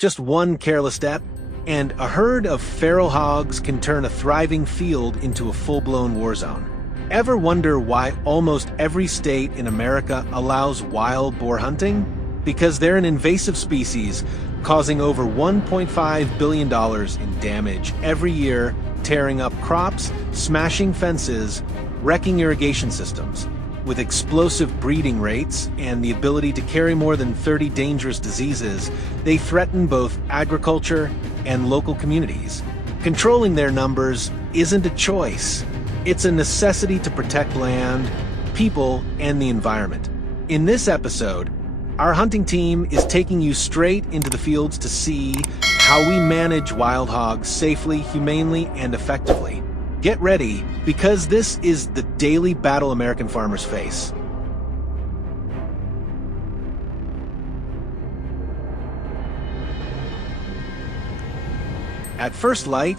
Just one careless step, and a herd of feral hogs can turn a thriving field into a full-blown war zone. Ever wonder why almost every state in America allows wild boar hunting? Because they're an invasive species, causing over $1.5 billion in damage every year, tearing up crops, smashing fences, wrecking irrigation systems. With explosive breeding rates and the ability to carry more than 30 dangerous diseases, they threaten both agriculture and local communities. Controlling their numbers isn't a choice. It's a necessity to protect land, people, and the environment. In this episode, our hunting team is taking you straight into the fields to see how we manage wild hogs safely, humanely, and effectively. Get ready, because this is the daily battle American farmers face. At first light,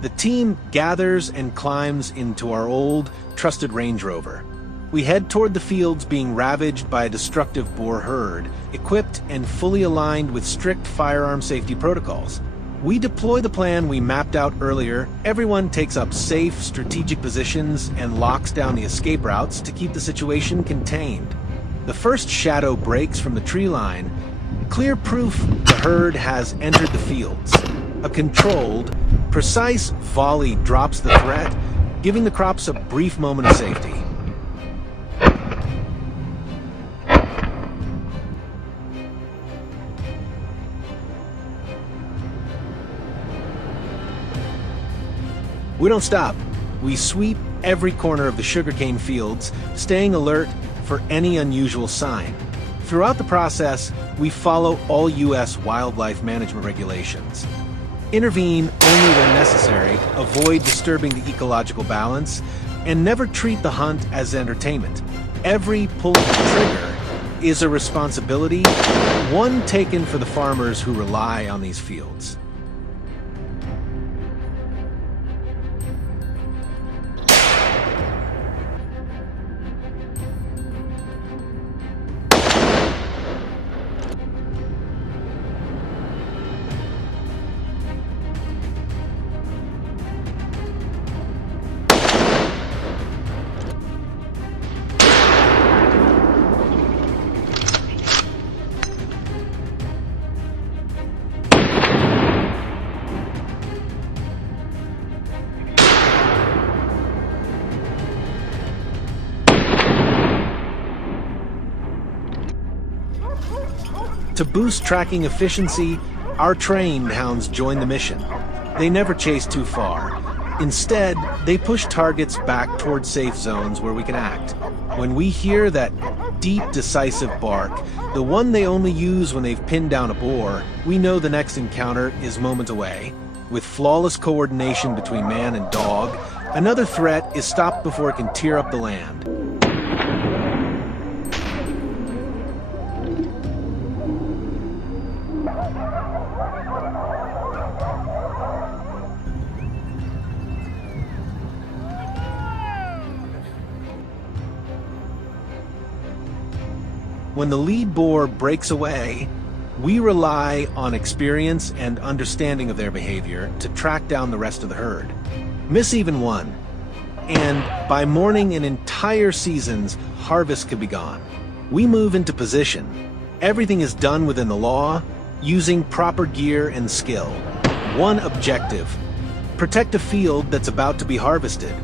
the team gathers and climbs into our old, trusted Range Rover. We head toward the fields being ravaged by a destructive boar herd, equipped and fully aligned with strict firearm safety protocols. We deploy the plan we mapped out earlier. Everyone takes up safe, strategic positions and locks down the escape routes to keep the situation contained. The first shadow breaks from the tree line, clear proof the herd has entered the fields. A controlled, precise volley drops the threat, giving the crops a brief moment of safety. We don't stop. We sweep every corner of the sugarcane fields, staying alert for any unusual sign. Throughout the process, we follow all U.S. wildlife management regulations. Intervene only when necessary, avoid disturbing the ecological balance, and never treat the hunt as entertainment. Every pull of the trigger is a responsibility, one taken for the farmers who rely on these fields. To boost tracking efficiency, our trained hounds join the mission. They never chase too far. Instead, they push targets back towards safe zones where we can act. When we hear that deep, decisive bark, the one they only use when they've pinned down a boar, we know the next encounter is moments away. With flawless coordination between man and dog, another threat is stopped before it can tear up the land. When the lead boar breaks away, we rely on experience and understanding of their behavior to track down the rest of the herd. Miss even one, and by morning an entire season's harvest could be gone. We move into position. Everything is done within the law, using proper gear and skill. One objective: protect a field that's about to be harvested.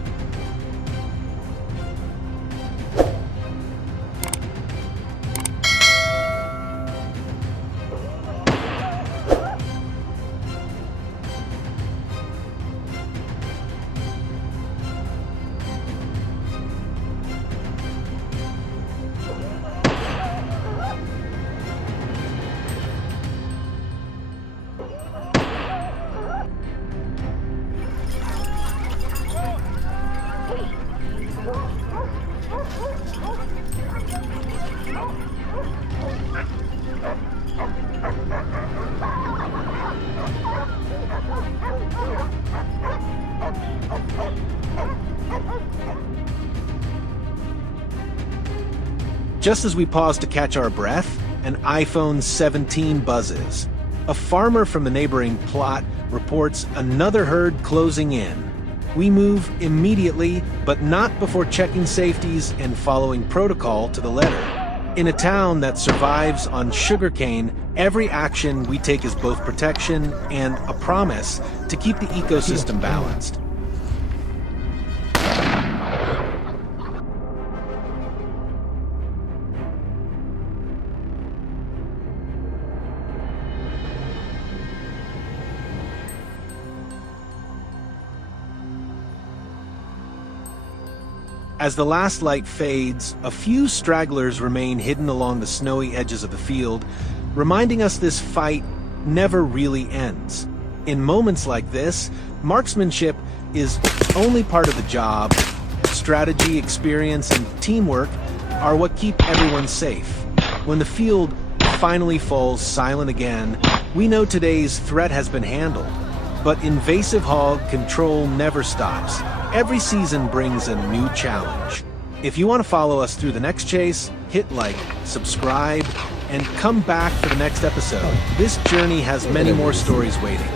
Just as we pause to catch our breath, an iPhone 17 buzzes. A farmer from the neighboring plot reports another herd closing in. We move immediately, but not before checking safeties and following protocol to the letter. In a town that survives on sugarcane, every action we take is both protection and a promise to keep the ecosystem balanced. As the last light fades, a few stragglers remain hidden along the snowy edges of the field, reminding us this fight never really ends. In moments like this, marksmanship is only part of the job. Strategy, experience, and teamwork are what keep everyone safe. When the field finally falls silent again, we know today's threat has been handled. But invasive hog control never stops. Every season brings a new challenge. If you want to follow us through the next chase, hit like, subscribe, and come back for the next episode. This journey has many more stories waiting.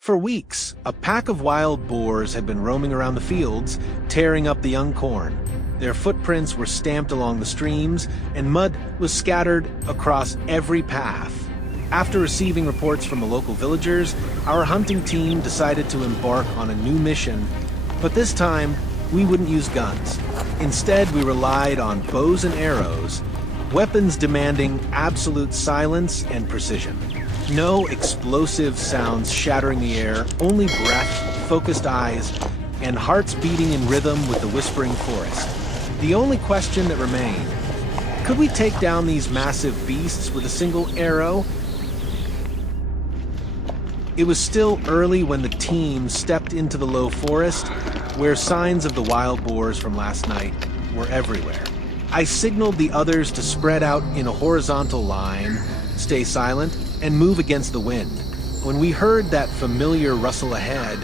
For weeks, a pack of wild boars had been roaming around the fields, tearing up the young corn. Their footprints were stamped along the streams, and mud was scattered across every path. After receiving reports from the local villagers, our hunting team decided to embark on a new mission, but this time, we wouldn't use guns. Instead, we relied on bows and arrows, weapons demanding absolute silence and precision. No explosive sounds shattering the air, only breath, focused eyes, and hearts beating in rhythm with the whispering forest. The only question that remained, could we take down these massive beasts with a single arrow? It was still early when the team stepped into the low forest, where signs of the wild boars from last night were everywhere. I signaled the others to spread out in a horizontal line, stay silent, and move against the wind. When we heard that familiar rustle ahead,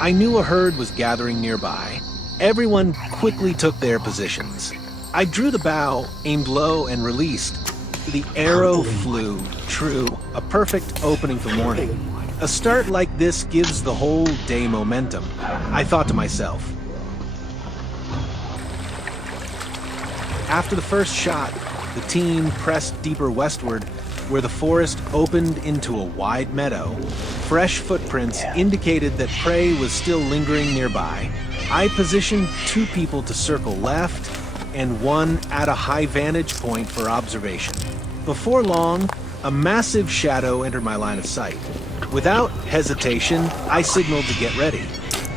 I knew a herd was gathering nearby. Everyone quickly took their positions. I drew the bow, aimed low, and released. The arrow flew true, a perfect opening for morning. A start like this gives the whole day momentum, I thought to myself. After the first shot, the team pressed deeper westward, where the forest opened into a wide meadow. Fresh footprints indicated that prey was still lingering nearby. I positioned 2 people to circle left and 1 at a high vantage point for observation. Before long, a massive shadow entered my line of sight. Without hesitation, I signaled to get ready.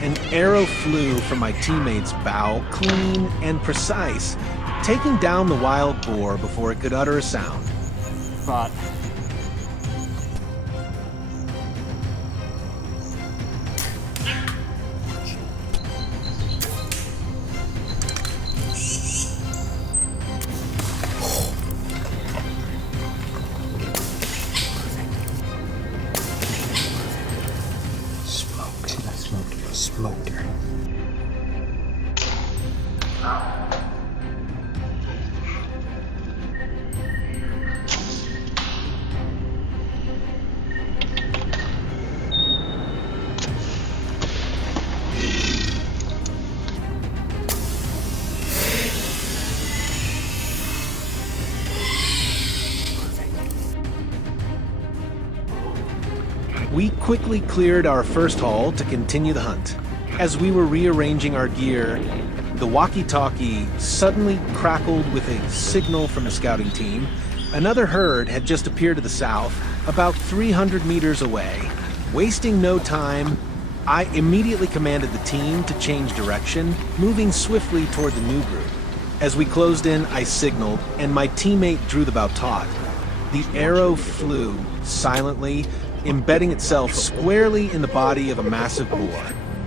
An arrow flew from my teammate's bow, clean and precise, taking down the wild boar before it could utter a sound. But smoked her. We quickly cleared our first haul to continue the hunt. As we were rearranging our gear, the walkie-talkie suddenly crackled with a signal from a scouting team. Another herd had just appeared to the south, about 300 meters away. Wasting no time, I immediately commanded the team to change direction, moving swiftly toward the new group. As we closed in, I signaled, and my teammate drew the bow taut. The arrow flew silently, embedding itself squarely in the body of a massive boar.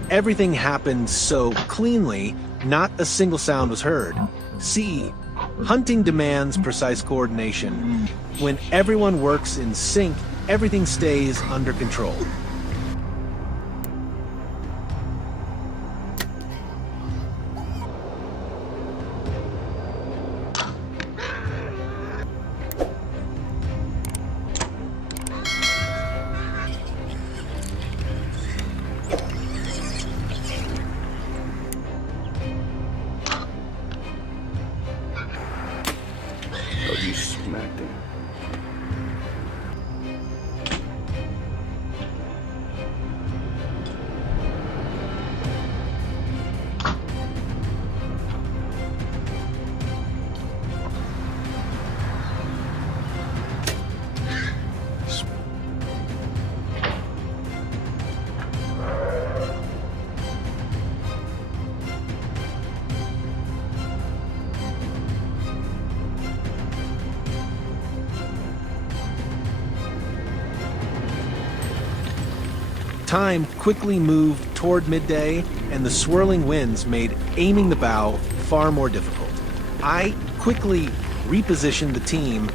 Everything happened so cleanly, not a single sound was heard. See, hunting demands precise coordination. When everyone works in sync, everything stays under control. Oh, you smacked him. Time quickly moved toward midday, and the swirling winds made aiming the bow far more difficult. I quickly repositioned the team,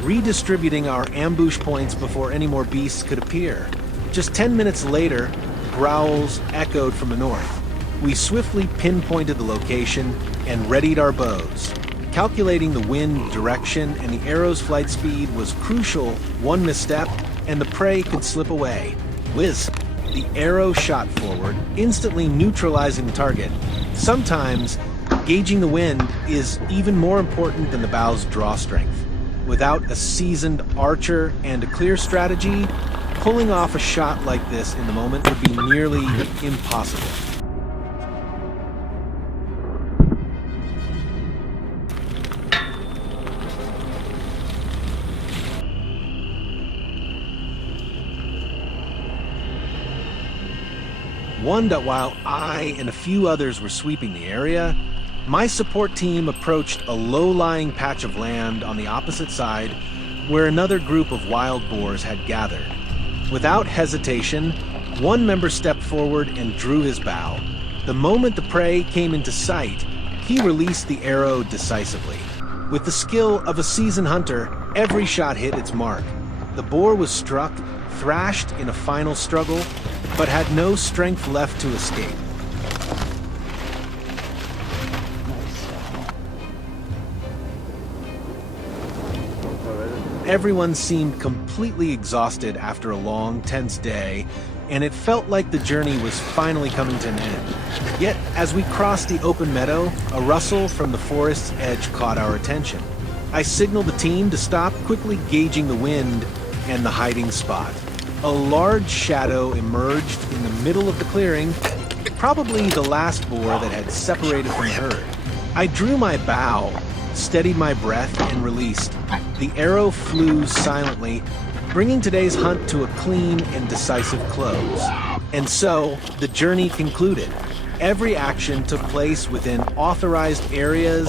redistributing our ambush points before any more beasts could appear. Just 10 minutes later, growls echoed from the north. We swiftly pinpointed the location and readied our bows. Calculating the wind direction and the arrow's flight speed was crucial. One misstep, and the prey could slip away. Whiz! The arrow shot forward, instantly neutralizing the target. Sometimes, gauging the wind is even more important than the bow's draw strength. Without a seasoned archer and a clear strategy, pulling off a shot like this in the moment would be nearly impossible. One that while I and a few others were sweeping the area, my support team approached a low-lying patch of land on the opposite side where another group of wild boars had gathered. Without hesitation, one member stepped forward and drew his bow. The moment the prey came into sight, he released the arrow decisively. With the skill of a seasoned hunter, every shot hit its mark. The boar was struck, thrashed in a final struggle, but had no strength left to escape. Everyone seemed completely exhausted after a long, tense day, and it felt like the journey was finally coming to an end. Yet, as we crossed the open meadow, a rustle from the forest's edge caught our attention. I signaled the team to stop, quickly gauging the wind and the hiding spot. A large shadow emerged in the middle of the clearing, probably the last boar that had separated from the herd. I drew my bow, steadied my breath, and released. The arrow flew silently, bringing today's hunt to a clean and decisive close. And so, the journey concluded. Every action took place within authorized areas,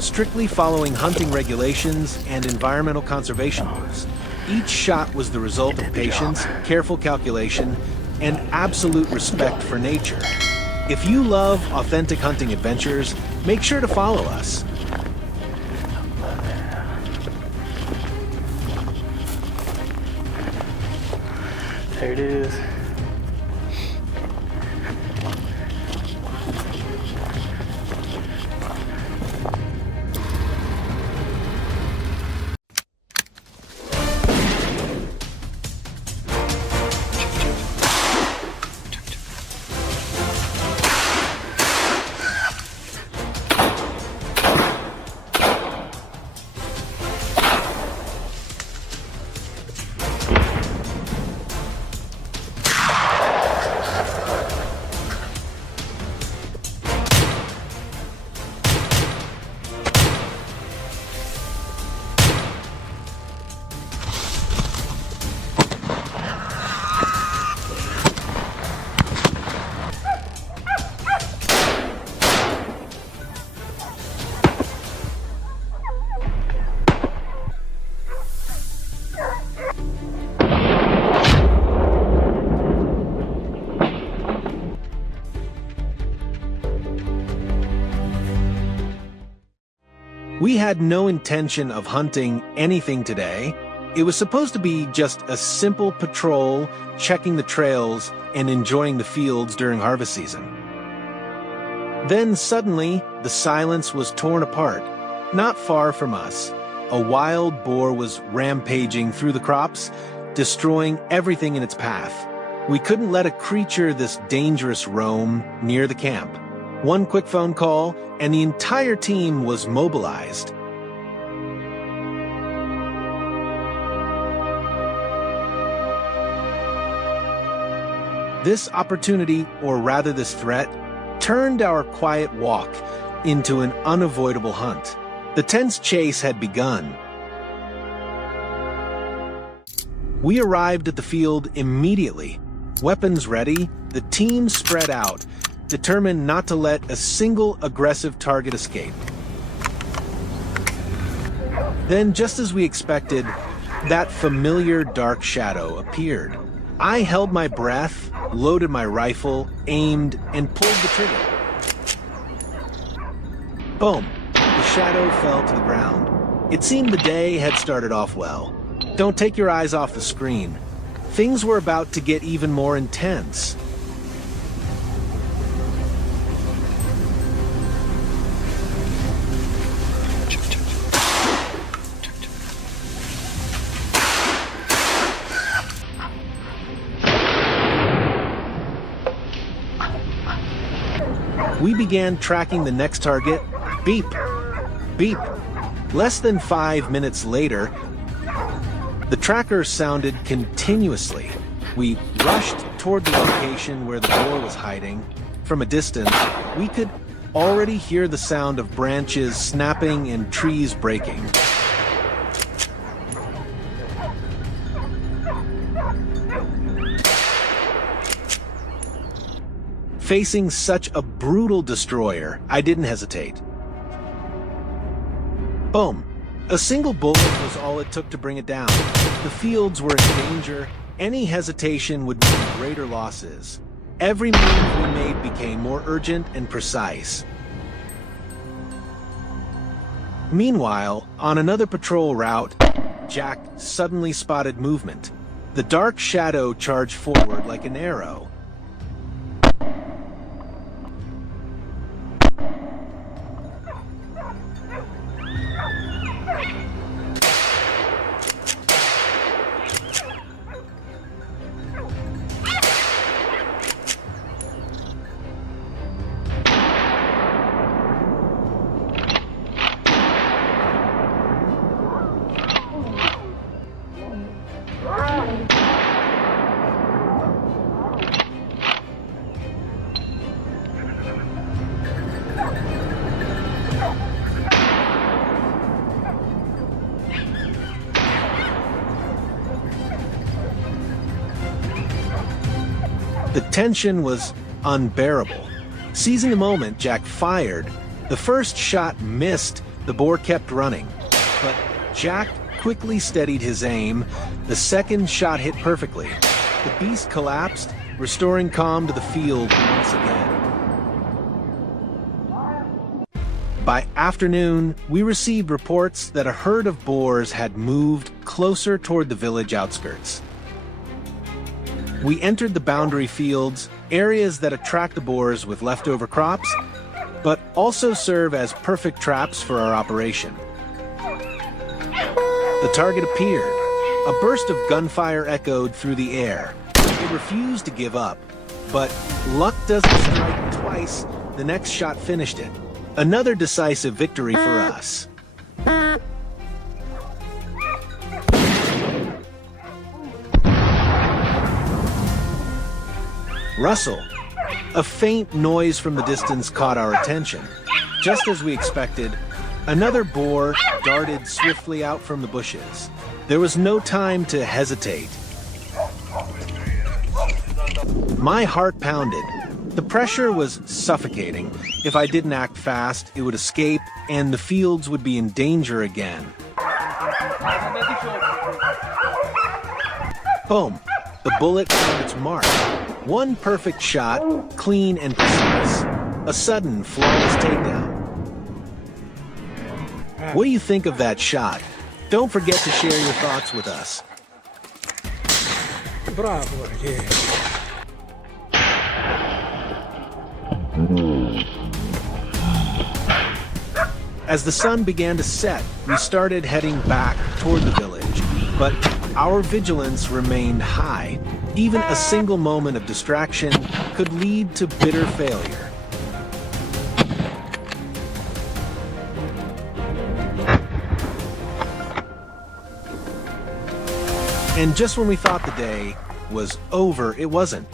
strictly following hunting regulations and environmental conservation rules. Each shot was the result of patience, careful calculation, and absolute respect for nature. If you love authentic hunting adventures, make sure to follow us. There it is. We had no intention of hunting anything today. It was supposed to be just a simple patrol, checking the trails, and enjoying the fields during harvest season. Then suddenly, the silence was torn apart. Not far from us, a wild boar was rampaging through the crops, destroying everything in its path. We couldn't let a creature this dangerous roam near the camp. One quick phone call, and the entire team was mobilized. This opportunity, or rather this threat, turned our quiet walk into an unavoidable hunt. The tense chase had begun. We arrived at the field immediately. Weapons ready, the team spread out, determined not to let a single aggressive target escape. Then, just as we expected, that familiar dark shadow appeared. I held my breath, loaded my rifle, aimed, and pulled the trigger. Boom! The shadow fell to the ground. It seemed the day had started off well. Don't take your eyes off the screen. Things were about to get even more intense. We began tracking the next target. Beep, beep. Less than 5 minutes later, the tracker sounded continuously. We rushed toward the location where the boar was hiding. From a distance, we could already hear the sound of branches snapping and trees breaking. Facing such a brutal destroyer, I didn't hesitate. Boom. A single bullet was all it took to bring it down. The fields were in danger. Any hesitation would mean greater losses. Every move we made became more urgent and precise. Meanwhile, on another patrol route, Jack suddenly spotted movement. The dark shadow charged forward like an arrow. The tension was unbearable. Seizing the moment, Jack fired. The first shot missed, The boar kept running, but Jack quickly steadied his aim. The second shot hit perfectly. The beast collapsed, restoring calm to the field once again. By afternoon, we received reports that a herd of boars had moved closer toward the village outskirts. We entered the boundary fields, areas that attract the boars with leftover crops, but also serve as perfect traps for our operation. The target appeared. A burst of gunfire echoed through the air. It refused to give up, but luck doesn't strike twice. The next shot finished it. Another decisive victory for us. Rustle. A faint noise from the distance caught our attention. Just as we expected, another boar darted swiftly out from the bushes. There was no time to hesitate. My heart pounded. The pressure was suffocating. If I didn't act fast, it would escape, and the fields would be in danger again. Boom! The bullet found its mark. One perfect shot, clean and precise. A sudden, flawless takedown. What do you think of that shot? Don't forget to share your thoughts with us. Bravo, yeah. As the sun began to set, we started heading back toward the village, but our vigilance remained high. Even a single moment of distraction could lead to bitter failure. And just when we thought the day was over, it wasn't.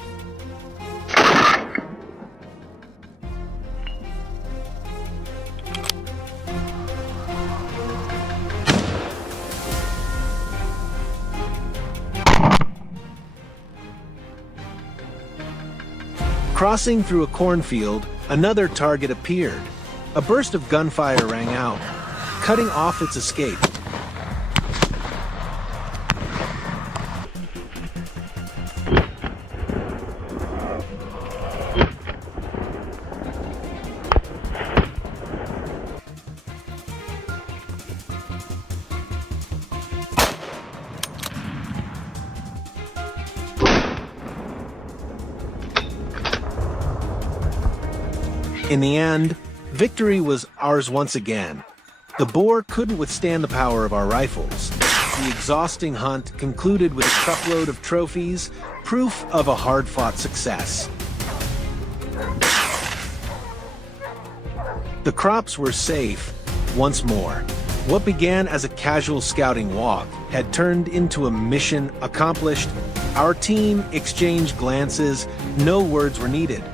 Crossing through a cornfield, another target appeared. A burst of gunfire rang out, cutting off its escape. In the end, victory was ours once again. The boar couldn't withstand the power of our rifles. The exhausting hunt concluded with a truckload of trophies, proof of a hard-fought success. The crops were safe once more. What began as a casual scouting walk had turned into a mission accomplished. Our team exchanged glances. No words were needed.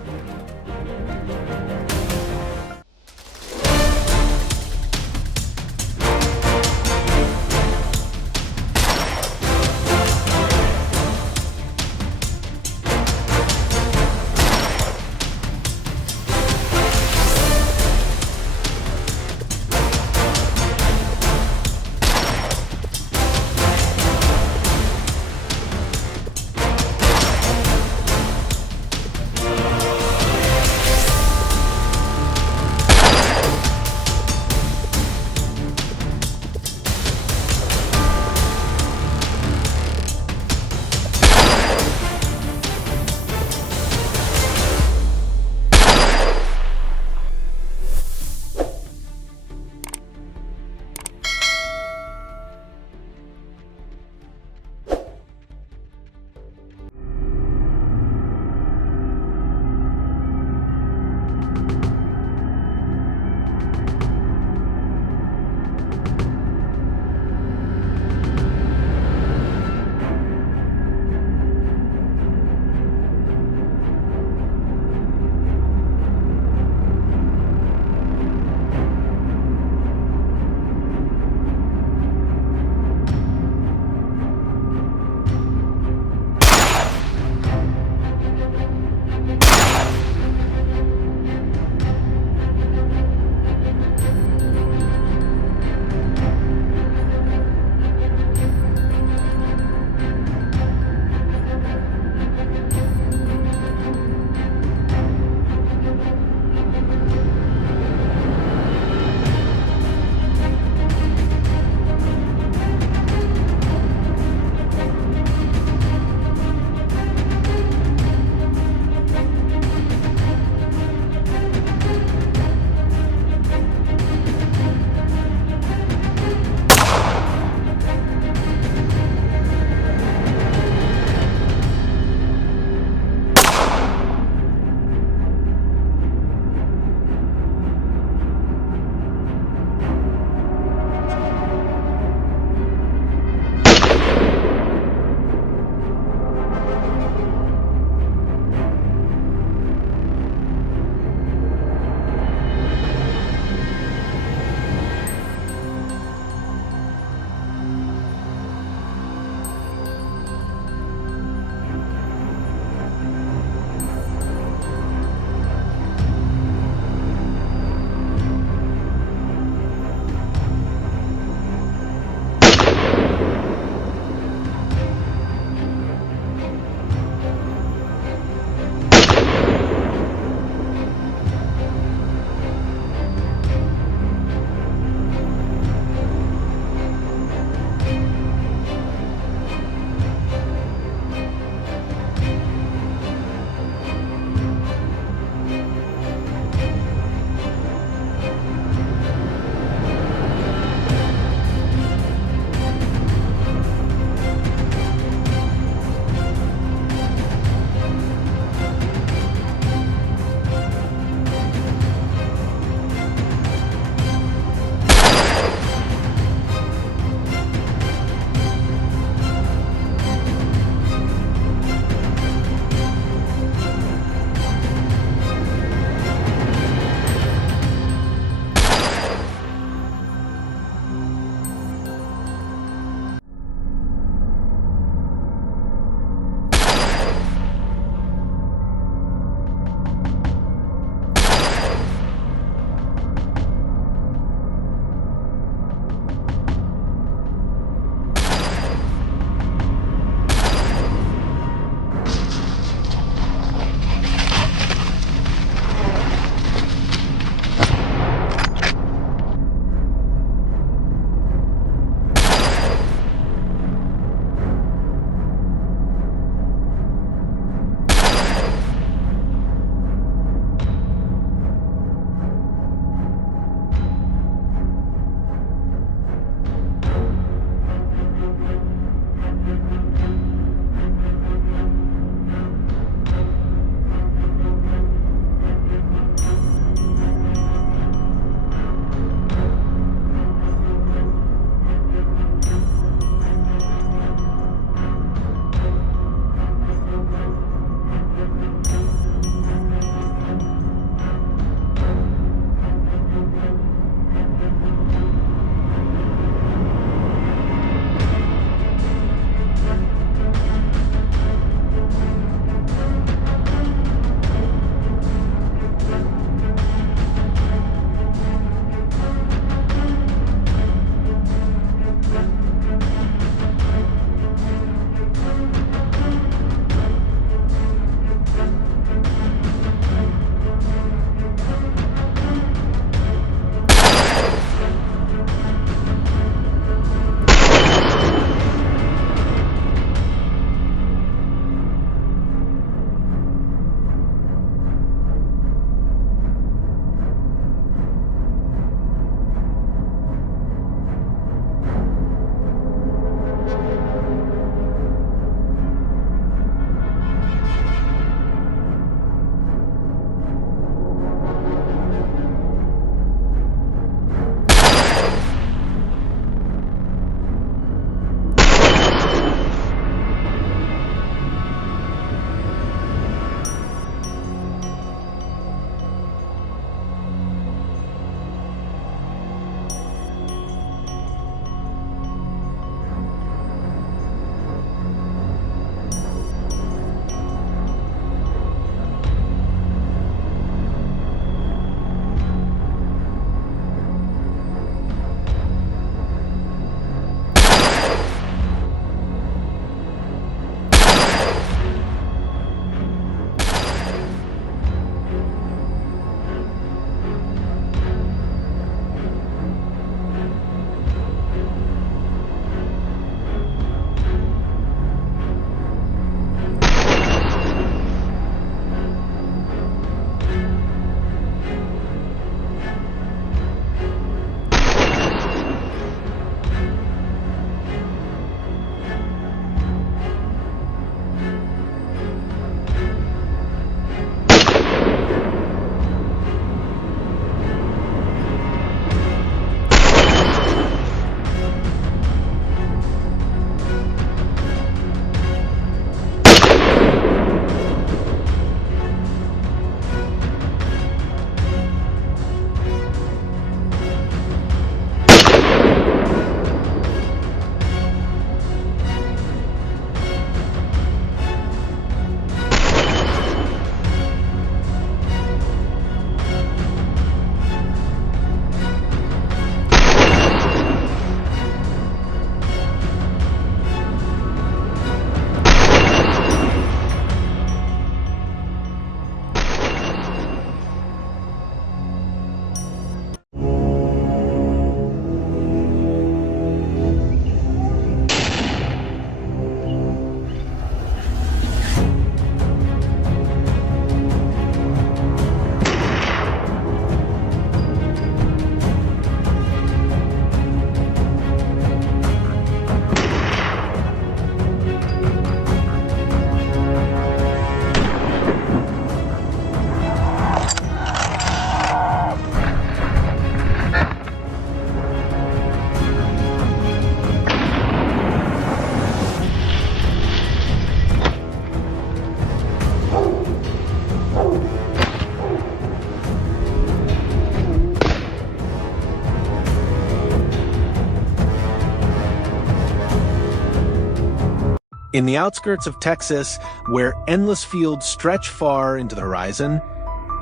In the outskirts of Texas, where endless fields stretch far into the horizon,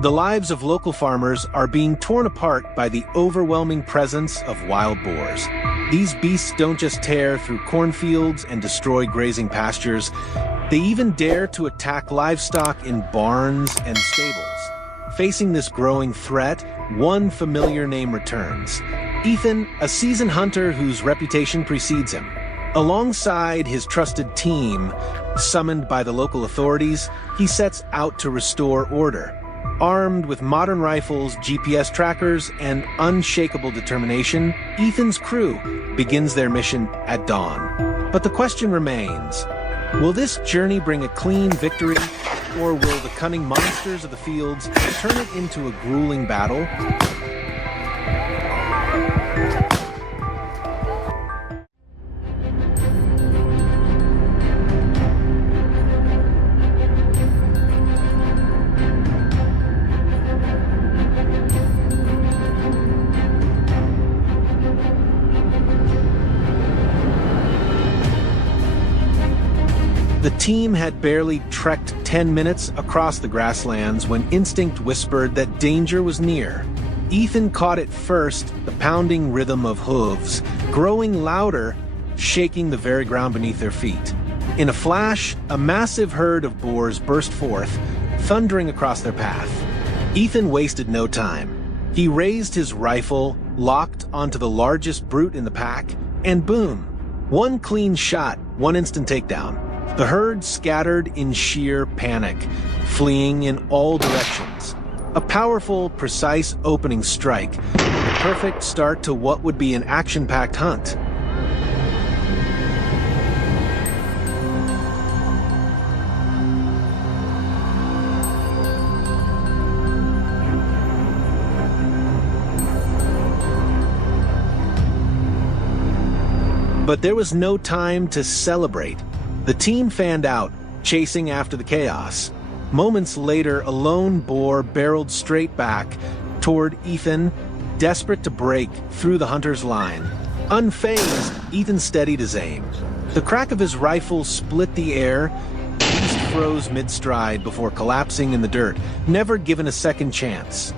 the lives of local farmers are being torn apart by the overwhelming presence of wild boars. These beasts don't just tear through cornfields and destroy grazing pastures, they even dare to attack livestock in barns and stables. Facing this growing threat, one familiar name returns. Ethan, a seasoned hunter whose reputation precedes him. Alongside his trusted team, summoned by the local authorities, he sets out to restore order. Armed with modern rifles, GPS trackers, and unshakable determination, Ethan's crew begins their mission at dawn. But the question remains, will this journey bring a clean victory, or will the cunning monsters of the fields turn it into a grueling battle? The team had barely trekked 10 minutes across the grasslands when instinct whispered that danger was near. Ethan caught it first, the pounding rhythm of hooves, growing louder, shaking the very ground beneath their feet. In a flash, a massive herd of boars burst forth, thundering across their path. Ethan wasted no time. He raised his rifle, locked onto the largest brute in the pack, and boom! One clean shot, one instant takedown. The herd scattered in sheer panic, fleeing in all directions. A powerful, precise opening strike, the perfect start to what would be an action-packed hunt. But there was no time to celebrate. The team fanned out, chasing after the chaos. Moments later, a lone boar barreled straight back toward Ethan, desperate to break through the hunter's line. Unfazed, Ethan steadied his aim. The crack of his rifle split the air. The beast froze mid-stride before collapsing in the dirt, never given a second chance.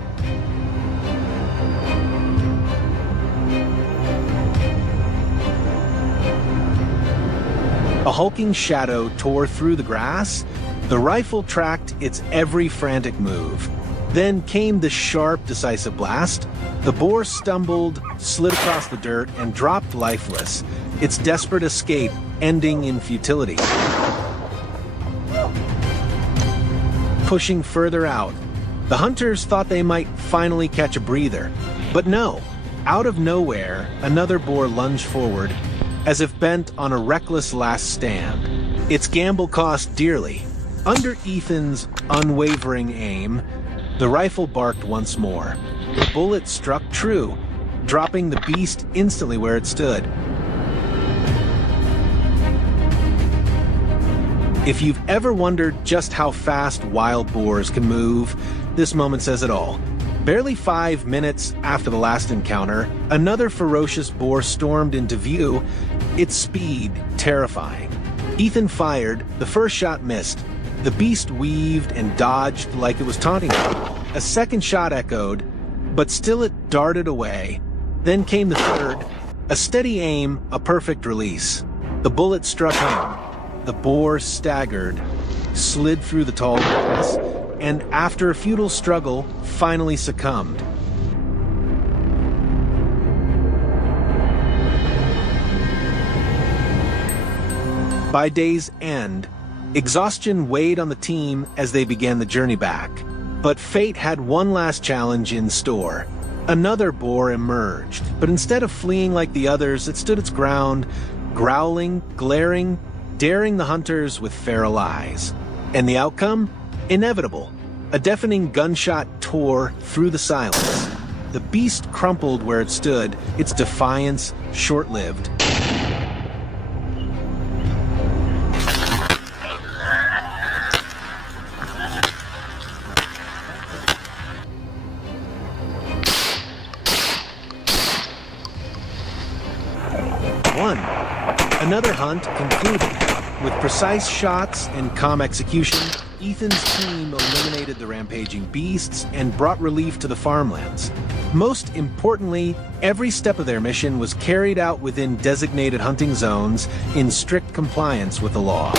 A hulking shadow tore through the grass. The rifle tracked its every frantic move. Then came the sharp, decisive blast. The boar stumbled, slid across the dirt, and dropped lifeless, its desperate escape ending in futility. Pushing further out, the hunters thought they might finally catch a breather. But no, out of nowhere, another boar lunged forward, as if bent on a reckless last stand. Its gamble cost dearly. Under Ethan's unwavering aim, the rifle barked once more. The bullet struck true, dropping the beast instantly where it stood. If you've ever wondered just how fast wild boars can move, this moment says it all. Barely 5 minutes after the last encounter, another ferocious boar stormed into view, its speed terrifying. Ethan fired, the first shot missed. The beast weaved and dodged like it was taunting him. A second shot echoed, but still it darted away. Then came the third, a steady aim, a perfect release. The bullet struck home. The boar staggered, slid through the tall grass, and after a futile struggle, finally succumbed. By day's end, exhaustion weighed on the team as they began the journey back. But fate had one last challenge in store. Another boar emerged, but instead of fleeing like the others, it stood its ground, growling, glaring, daring the hunters with feral eyes. And the outcome? Inevitable. A deafening gunshot tore through the silence. The beast crumpled where it stood, its defiance short-lived. Another hunt concluded. With precise shots and calm execution, Ethan's team eliminated the rampaging beasts and brought relief to the farmlands. Most importantly, every step of their mission was carried out within designated hunting zones in strict compliance with the law.